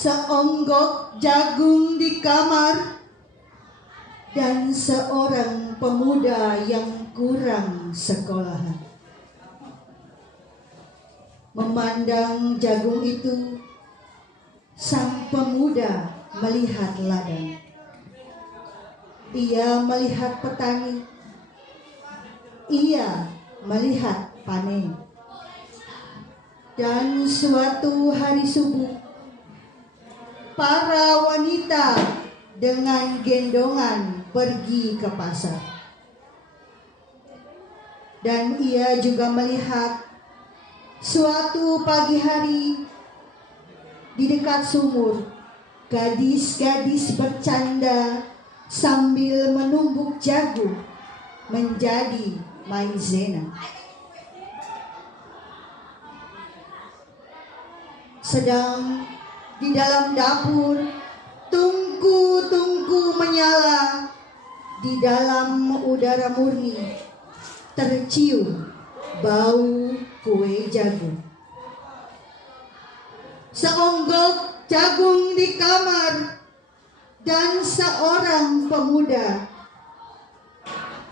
seonggok jagung di kamar, dan seorang pemuda yang kurang sekolahan. Memandang jagung itu, sang pemuda melihat ladang. Ia melihat petani. Ia melihat panen. Dan suatu hari subuh, para wanita dengan gendongan pergi ke pasar. Dan ia juga melihat suatu pagi hari di dekat sumur, gadis-gadis bercanda sambil menumbuk jagung menjadi maizena. Sedang di dalam dapur, tungku-tungku menyala. Di dalam udara murni tercium bau kue jagung. Seonggok jagung di kamar, dan seorang pemuda.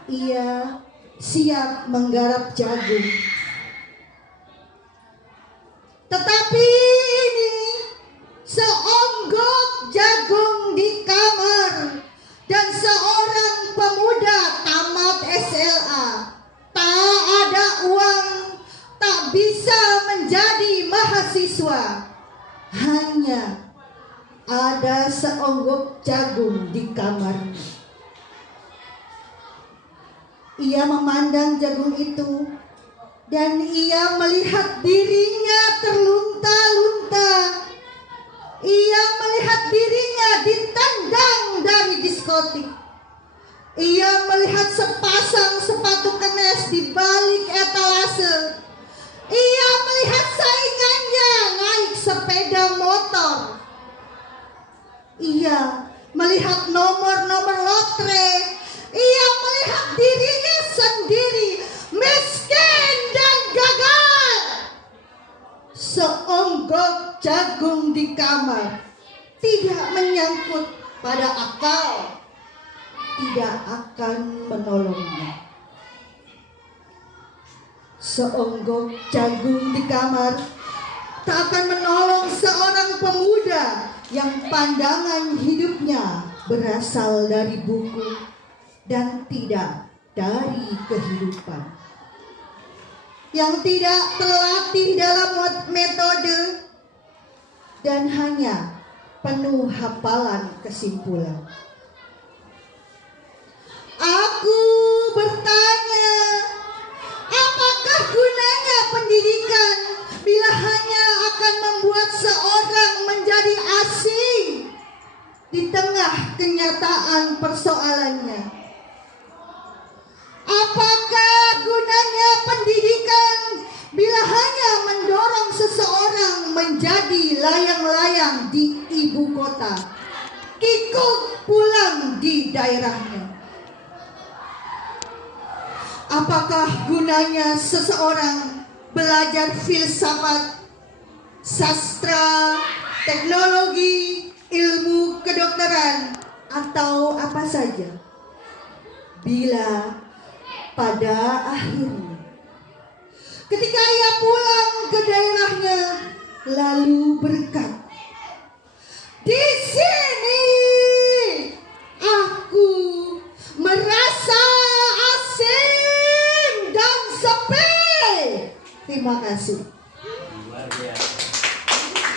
Ia siap menggarap jagung. Tetapi ini seonggok jagung di kamar, dan seorang pemuda tamat SLA, tak ada uang, tak bisa menjadi mahasiswa, hanya ada seonggok jagung di kamarnya. Ia memandang jagung itu, dan ia melihat dirinya terlunta-lunta. Ia melihat dirinya ditendang dari diskotik. Ia melihat sepasang sepatu kenes di balik etalase. Ia melihat saingannya naik sepeda motor. Ia melihat nomor-nomor lotre. Ia melihat dirinya sendiri miskin dan gagal. Seonggok jagung di kamar tidak menyangkut pada akal, tidak akan menolongnya. Seonggok jagung di kamar tak akan menolong seorang pemuda yang pandangan hidupnya berasal dari buku dan tidak dari kehidupan, yang tidak terlatih dalam metode dan hanya penuh hafalan kesimpulan. Aku bertanya, apakah gunanya pendidikan bila hanya akan membuat seorang menjadi asing di tengah kenyataan persoalannya? Apakah gunanya pendidikan bila hanya mendorong seseorang menjadi layang-layang di ibu kota, kikuk pulang di daerahnya? Apakah gunanya seseorang belajar filsafat, sastra, teknologi, ilmu kedokteran, atau apa saja, bila pada akhirnya ketika ia pulang ke daerahnya lalu berkata, di sini aku merasa asing dan sepi. Terima kasih.